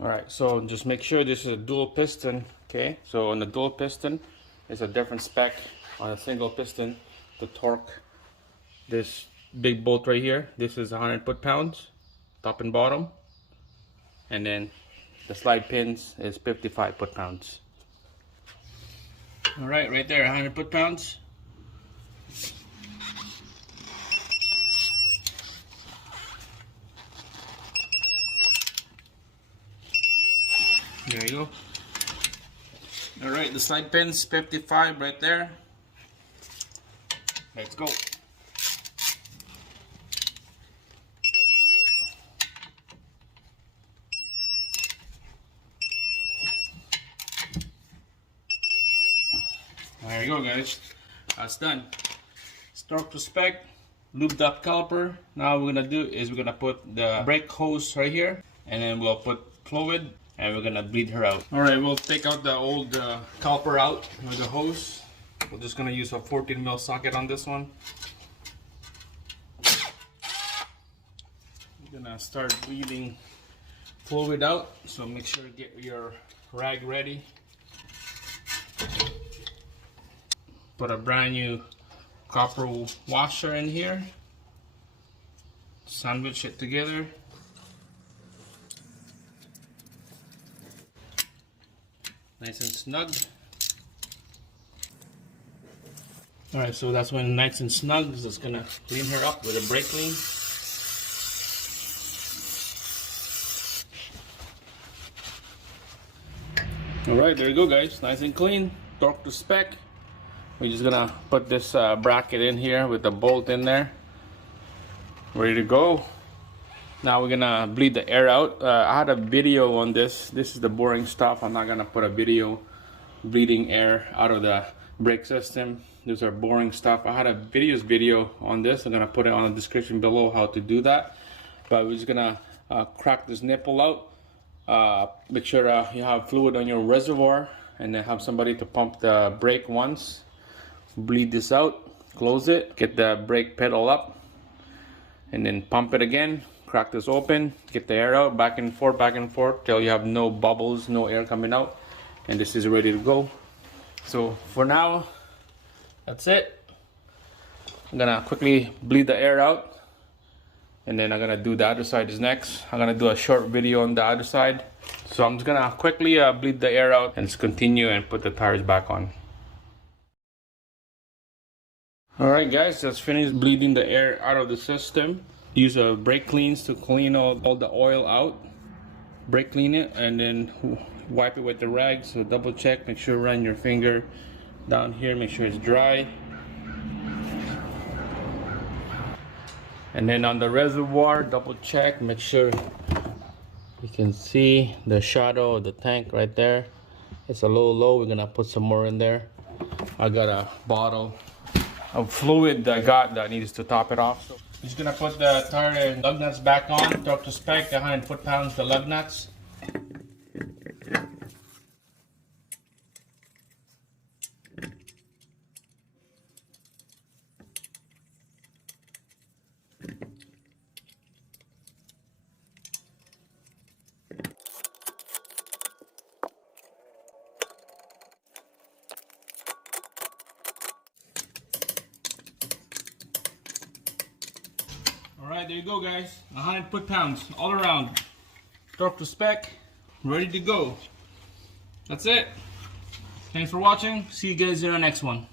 Alright, so just make sure this is a dual piston. Okay, so on the dual piston, it's a different spec. On a single piston, the torque, this big bolt right here, this is 100 foot-pounds, top and bottom. And then the slide pins is 55 foot-pounds. Alright, right there, 100 foot-pounds. There you go. Alright, the slide pins 55 right there. Let's go. There you go, guys. That's done. Torque to spec, lubed up caliper. Now what we're gonna do is we're gonna put the brake hose right here, and then we'll put fluid, and we're gonna bleed her out. All right, we'll take out the old caliper out with the hose. We're just gonna use a 14 mil socket on this one. We're gonna start bleeding fluid out, so make sure to get your rag ready. Put a brand new copper washer in here. Sandwich it together. Nice and snug. Alright, so that's when nice and snug. Just gonna clean her up with a brake clean. Alright, there you go, guys. Nice and clean. Torque to spec. We're just gonna put this bracket in here with the bolt in there. Ready to go. Now we're gonna bleed the air out. I had a video on this. This is the boring stuff. I'm not gonna put a video bleeding air out of the brake system. These are boring stuff. I had a video on this. I'm gonna put it on the description below how to do that. But we're just gonna crack this nipple out. Make sure you have fluid on your reservoir, and then have somebody to pump the brake once. Bleed this out, close it, get the brake pedal up, and then pump it again. Crack this open, get the air out, back and forth till you have no bubbles, no air coming out, and this is ready to go. So for now, that's it. I'm gonna quickly bleed the air out, and then I'm gonna do the other side is next. I'm gonna do a short video on the other side. So I'm just gonna quickly bleed the air out and just continue and put the tires back on. Alright guys, just finished bleeding the air out of the system. Use a brake cleans to clean all the oil out. Brake clean it and then wipe it with the rag. So double check, make sure run your finger down here, make sure it's dry. And then on the reservoir, double check, make sure you can see the shadow of the tank right there. It's a little low, we're gonna put some more in there. I got a bottle of fluid that I got that needs to top it off. So I'm just gonna put the tire and lug nuts back on. Torque to spec, 100 foot-pounds the lug nuts. Alright, there you go guys, 100 foot-pounds all around. Torque to spec, ready to go. That's it. Thanks for watching. See you guys in the next one.